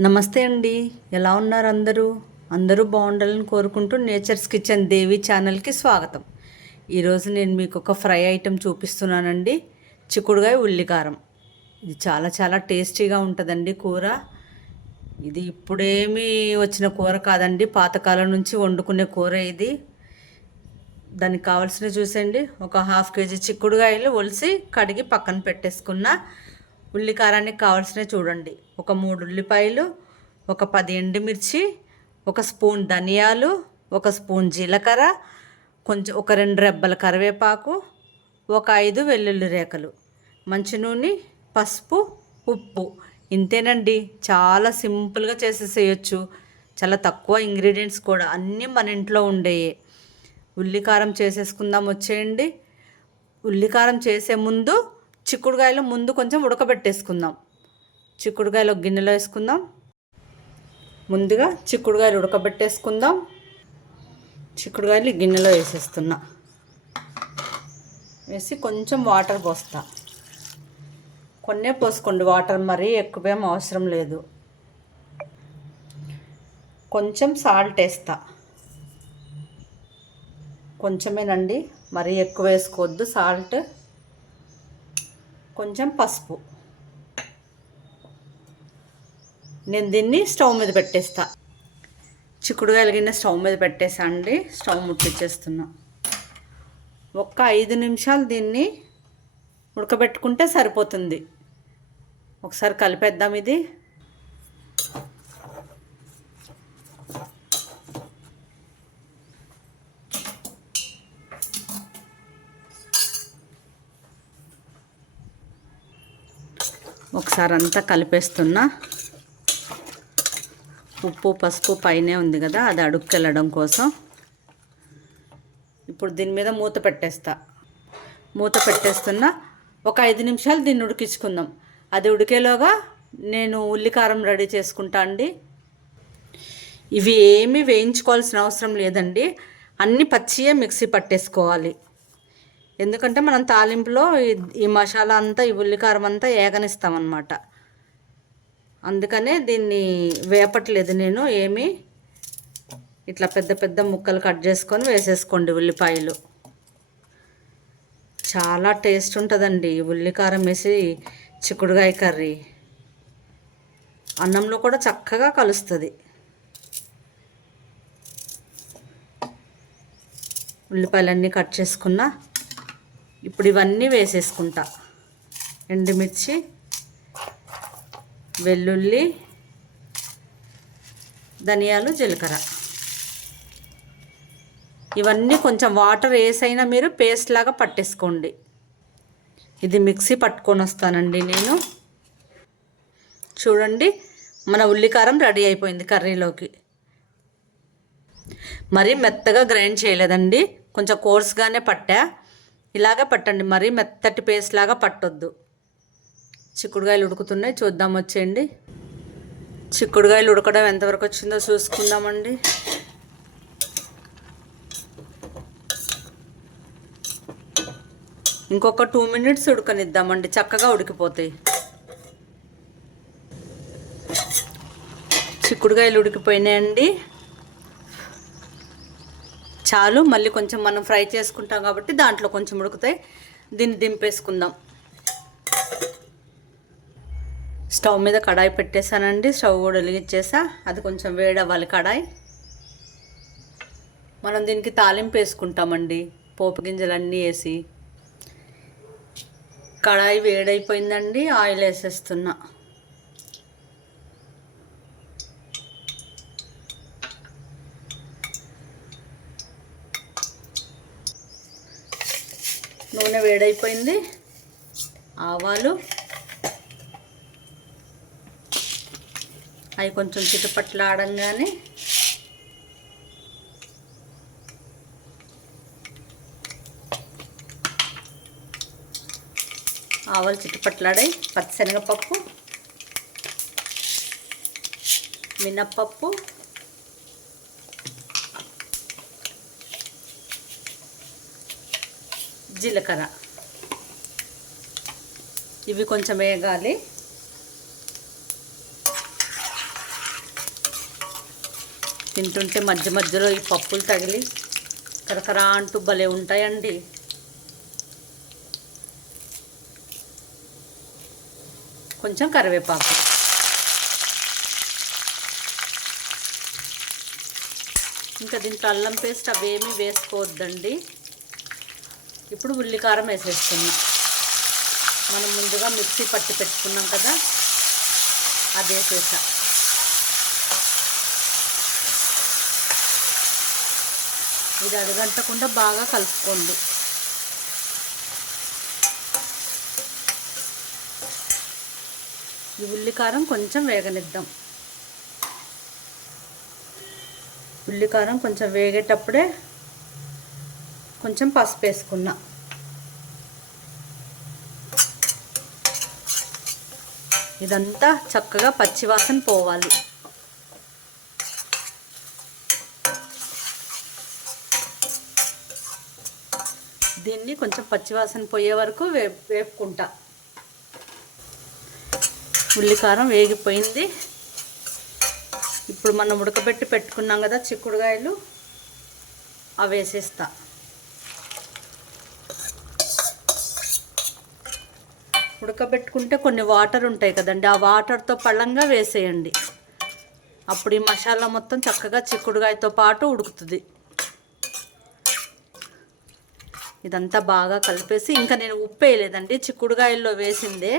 నమస్తే అండి. ఎలా ఉన్నారు అందరూ? అందరూ బాగుండాలని కోరుకుంటూ నేచర్స్ కిచెన్ దేవి ఛానల్కి స్వాగతం. ఈరోజు నేను మీకు ఒక ఫ్రై ఐటెం చూపిస్తున్నానండి. చిక్కుడుగాయ ఉల్లికారం. ఇది చాలా చాలా టేస్టీగా ఉంటుందండి కూర. ఇది ఇప్పుడేమీ వచ్చిన కూర కాదండి. పాతకాలం నుంచి వండుకునే కూర ఇది. దానికి కావాల్సినవి చూసండి ఒక హాఫ్ కేజీ చిక్కుడుగాయలు ఒలిసి కడిగి పక్కన పెట్టేసుకున్న ఉల్లి కారానికి కావాల్సినవి చూడండి. ఒక మూడు ఉల్లిపాయలు ఒక పది ఎండుమిర్చి ఒక స్పూన్ ధనియాలు ఒక స్పూన్ జీలకర్ర కొంచెం ఒక రెండు రెబ్బల కరివేపాకు ఒక ఐదు వెల్లుల్లి రేకలు మంచి నూనె పసుపు ఉప్పు. ఇంతేనండి. చాలా సింపుల్గా చేసేసేయచ్చు. చాలా తక్కువ ఇంగ్రీడియంట్స్ కూడా అన్నీ మన ఇంట్లో ఉండేవి ఉల్లికారం చేసేసుకుందాం వచ్చేయండి. ఉల్లికారం చేసే ముందు చిక్కుడుకాయలో ముందు కొంచెం ఉడకబెట్టేసుకుందాం. చిక్కుడుకాయలు ఒక గిన్నెలో వేసుకుందాం. ముందుగా చిక్కుడుకాయలు ఉడకబెట్టేసుకుందాం. చిక్కుడుకాయలు గిన్నెలో వేసేస్తున్నా. వేసి కొంచెం వాటర్ పోస్తా. కొన్నే పోసుకోండి వాటర్ మరీ ఎక్కువేం అవసరం లేదు. కొంచెం సాల్ట్ వేస్తా. కొంచెమేనండి మరీ ఎక్కువ వేసుకోవద్దు సాల్ట్. కొంచెం పసుపు. నేను దీన్ని స్టవ్ మీద పెట్టేస్తా. చిక్కుడుగాయలు గిన్నె స్టవ్ మీద పెట్టేసా అండి. స్టవ్ ముట్టించేస్తున్నా ఒక్క ఐదు నిమిషాలు దీన్ని ఉడకబెట్టుకుంటే సరిపోతుంది. ఒకసారి కలిపేద్దాం ఇది. ఒకసారి అంతా కలిపేస్తున్నా. ఉప్పు పసుపు పైనే ఉంది కదా అది అడుక్కెళ్ళడం కోసం. ఇప్పుడు దీని మీద మూత పెట్టేస్తా. మూత పెట్టేస్తున్నా. ఒక ఐదు నిమిషాలు దీన్ని ఉడికించుకుందాం. అది ఉడికేలోగా నేను ఉల్లికారం రెడీ చేసుకుంటా అండి. ఇవి ఏమీ వేయించుకోవాల్సిన అవసరం లేదండి. అన్ని పచ్చియే మిక్సీ పట్టేసుకోవాలి. ఎందుకంటే మనం తాలింపులో ఈ- ఈ మసాలా అంతా ఈ ఉల్లికారం అంతా ఏగనిస్తామన్నమాట. అందుకనే దీన్ని వేపట్లేదు నేను ఏమీ ఇట్లా పెద్ద పెద్ద ముక్కలు కట్ చేసుకొని వేసేసుకోండి ఉల్లిపాయలు. చాలా టేస్ట్ ఉంటుందండి ఈ ఉల్లికారం వేసి చిక్కుడుగాయ కర్రీ. అన్నంలో కూడా చక్కగా కలుస్తుంది. ఉల్లిపాయలన్నీ కట్ చేసుకున్నా ఇప్పుడు ఇవన్నీ వేసేసుకుంటా. ఎండుమిర్చి వెల్లుల్లి ధనియాలు జీలకర్ర. ఇవన్నీ కొంచెం వాటర్ వేసైనా మీరు పేస్ట్ లాగా పట్టేసుకోండి. ఇది మిక్సీ పట్టుకొని వస్తానండి నేను. చూడండి మన ఉల్లికారం రెడీ అయిపోయింది కర్రీలోకి. మరీ మెత్తగా గ్రైండ్ చేయలేదండి. కొంచెం కోర్స్గానే పట్టా. ఇలాగే పట్టండి. మరీ మెత్తటి పేస్ట్ లాగా పట్టొద్దు. చిక్కుడుకాయలు ఉడుకుతున్నాయి. చూద్దాం వచ్చేయండి. చిక్కుడుకాయలు ఉడకడం ఎంతవరకు వచ్చిందో చూసుకుందామండి. ఇంకొక టూ మినిట్స్ ఉడకనిద్దామండి. చక్కగా ఉడికిపోతాయి. చిక్కుడుకాయలు ఉడికిపోయినాయండి. చాలు మళ్ళీ కొంచెం మనం ఫ్రై చేసుకుంటాం కాబట్టి దాంట్లో కొంచెం ఉడుకుతాయి. దీన్ని దింపేసుకుందాం. స్టవ్ మీద కడాయి పెట్టేశానండి. స్టవ్ కూడా వెలిగించేసా. అది కొంచెం వేడవ్వాలి కడాయి. మనం దీనికి తాలింపు వేసుకుంటామండి. పోపు గింజలన్నీ వేసి. కడాయి వేడైపోయిందండి. ఆయిల్ వేసేస్తున్నా. నూనె వేడైపోయింది. ఆవాలు. అవి కొంచెం చిటపట్లాడంగానే. ఆవాలు చిటపట్లాడాయి. పచ్చిశనగపప్పు. మినప్పప్పు. జీలకర్ర. ఇవి కొంచెం వేగాలి. తింటుంటే మధ్య మధ్యలో ఈ పప్పులు తగిలి కరకరా అంటూ భలే ఉంటాయండి. కొంచెం కరివేపాకు. ఇంకా దీంట్లో అల్లం పేస్ట్ అవేమీ వేసుకోవద్దండి. ఇప్పుడు ఉల్లికారం వేసేస్తున్నా. మనం ముందుగా మిక్సీ పట్టి పెట్టుకున్నాం కదా అది వేసేసా. ఇది అడగంటకుండా బాగా కలుపుకోండి. ఈ ఉల్లికారం కొంచెం వేగనిద్దాం. ఉల్లికారం కొంచెం వేగేటప్పుడే కొంచెం పసుపు వేసుకున్నా. ఇదంతా చక్కగా పచ్చివాసన పోవాలి. దీన్ని కొంచెం పచ్చివాసన పోయే వరకు వే వేపుకుంటా. ఉల్లికారం వేగిపోయింది. ఇప్పుడు మనం ఉడకబెట్టి పెట్టుకున్నాం కదా చిక్కుడుగాయలు అవి వేసేస్తా. ఉడకబెట్టుకుంటే కొన్ని వాటర్ ఉంటాయి కదండి. ఆ వాటర్తో పళ్ళంగా వేసేయండి. అప్పుడు ఈ మసాలా మొత్తం చక్కగా చిక్కుడుకాయతో పాటు ఉడుకుతుంది. ఇదంతా బాగా కలిపేసి ఇంకా నేను ఉప్పు వేయలేదండి. చిక్కుడుకాయల్లో వేసిందే.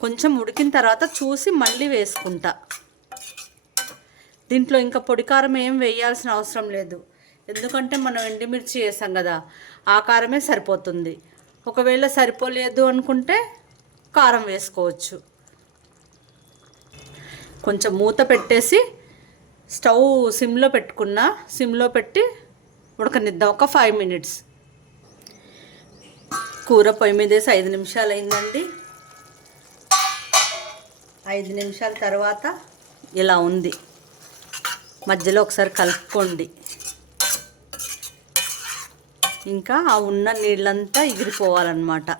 కొంచెం ఉడికిన తర్వాత చూసి మళ్ళీ వేసుకుంటా. దీంట్లో ఇంకా పొడి కారం ఏం వేయాల్సిన అవసరం లేదు. ఎందుకంటే మనం ఎండుమిర్చి వేసాం కదా ఆ కారమే సరిపోతుంది. ఒకవేళ సరిపోలేదు అనుకుంటే కారం వేసుకోవచ్చు. కొంచెం మూత పెట్టేసి స్టవ్ సిమ్లో పెట్టుకున్న సిమ్లో పెట్టి ఉడకనిద్దాం. ఒక ఫైవ్ మినిట్స్ కూర పొయ్యి మీద వేసి ఐదు నిమిషాలు అయిందండి. ఐదు నిమిషాల తర్వాత ఇలా ఉంది. మధ్యలో ఒకసారి కలుపుకోండి. ఇంకా ఆ ఉన్న నీళ్ళంతా ఎగిరిపోవాలన్నమాట.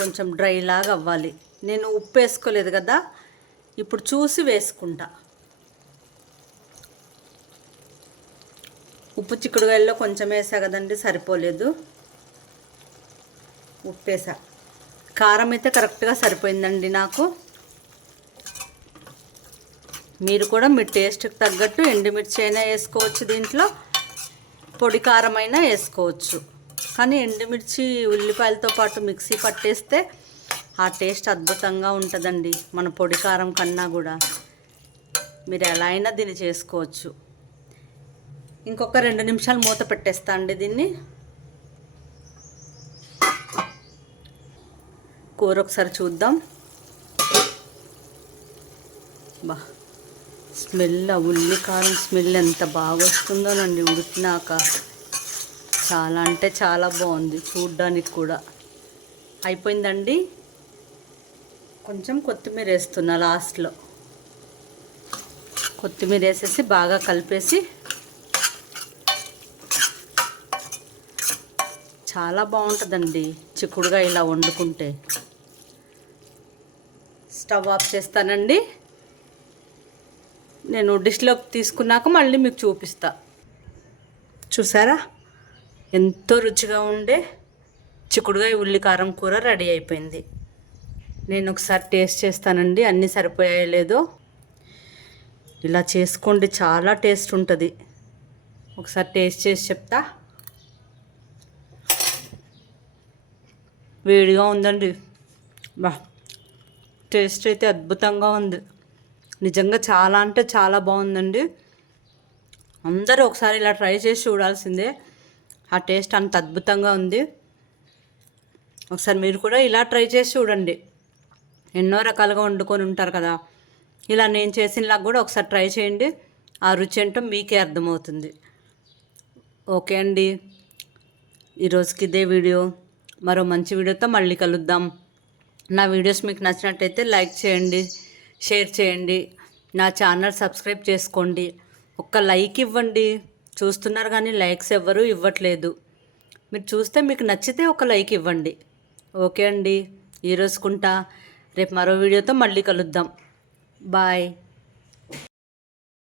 కొంచెం డ్రై లాగా అవ్వాలి. నేను ఉప్పు వేసుకోలేదు కదా ఇప్పుడు చూసి వేసుకుంటా. ఉప్పు చిక్కుడుగాయల్లో కొంచెం వేసా కదండి సరిపోలేదు. ఉప్పు వేసా. కారం అయితే కరెక్ట్గా సరిపోయిందండి నాకు. మీరు కూడా మీ టేస్ట్కి తగ్గట్టు ఎండుమిర్చి అయినా వేసుకోవచ్చు దీంట్లో పొడి కారం అయినా వేసుకోవచ్చు. కానీ ఎండుమిర్చి ఉల్లిపాయలతో పాటు మిక్సీ పట్టేస్తే ఆ టేస్ట్ అద్భుతంగా ఉంటుందండి. మన పొడి కారం కన్నా కూడా. మీరు ఎలా అయినా దీన్ని చేసుకోవచ్చు. ఇంకొక రెండు నిమిషాలు మూత పెట్టేస్తా అండి దీన్ని. కూర ఒకసారి చూద్దాం. బా స్మెల్ ఉల్లి కారం స్మెల్ ఎంత బాగా వస్తుందోనండి ఉడికినాక. చాలా అంటే చాలా బాగుంది చూడ్డానికి కూడా. అయిపోయిందండి? కొంచెం కొత్తిమీర వేస్తున్నా లాస్ట్లో. కొత్తిమీర వేసేసి బాగా కలిపేసి చాలా బాగుంటుందండి చిక్కుడుగా ఇలా వండుకుంటే. స్టవ్ ఆఫ్ చేస్తానండి. నేను డిష్లోకి తీసుకున్నాక మళ్ళీ మీకు చూపిస్తా. చూసారా? ఎంతో రుచిగా ఉండే చిక్కుడుగా ఉల్లి కారం కూర రెడీ అయిపోయింది. నేను ఒకసారి టేస్ట్ చేస్తానండి అన్నీ సరిపోయాయో లేదో. ఇలా చేసుకోండి చాలా టేస్ట్ ఉంటుంది. ఒకసారి టేస్ట్ చేసి చెప్తా. వేడిగా ఉందండి. బా టేస్ట్ అయితే అద్భుతంగా ఉంది. నిజంగా చాలా అంటే చాలా బాగుందండి. అందరూ ఒకసారి ఇలా ట్రై చేసి చూడాల్సిందే. ఆ టేస్ట్ అంత అద్భుతంగా ఉంది. ఒకసారి మీరు కూడా ఇలా ట్రై చేసి చూడండి. ఎన్నో రకాలుగా వండుకొని ఉంటారు కదా. ఇలా నేను చేసినలా కూడా ఒకసారి ట్రై చేయండి. ఆ రుచి ఏంటో మీకే అర్థమవుతుంది. ఓకే అండి. ఈరోజుకి ఇదే వీడియో. మరో మంచి వీడియోతో మళ్ళీ కలుద్దాం. నా వీడియోస్ మీకు నచ్చినట్టయితే లైక్ చేయండి షేర్ చేయండి. నా ఛానల్ సబ్స్క్రైబ్ చేసుకోండి. ఒక్క లైక్ ఇవ్వండి. చూస్తున్నారు కానీ లైక్స్ ఎవ్వరూ ఇవ్వట్లేదు. మీరు చూస్తే మీకు నచ్చితే ఒక లైక్ ఇవ్వండి. ఓకే అండి. ఈరోజుకుంటా రేపు మరో వీడియోతో మళ్ళీ కలుద్దాం. బాయ్.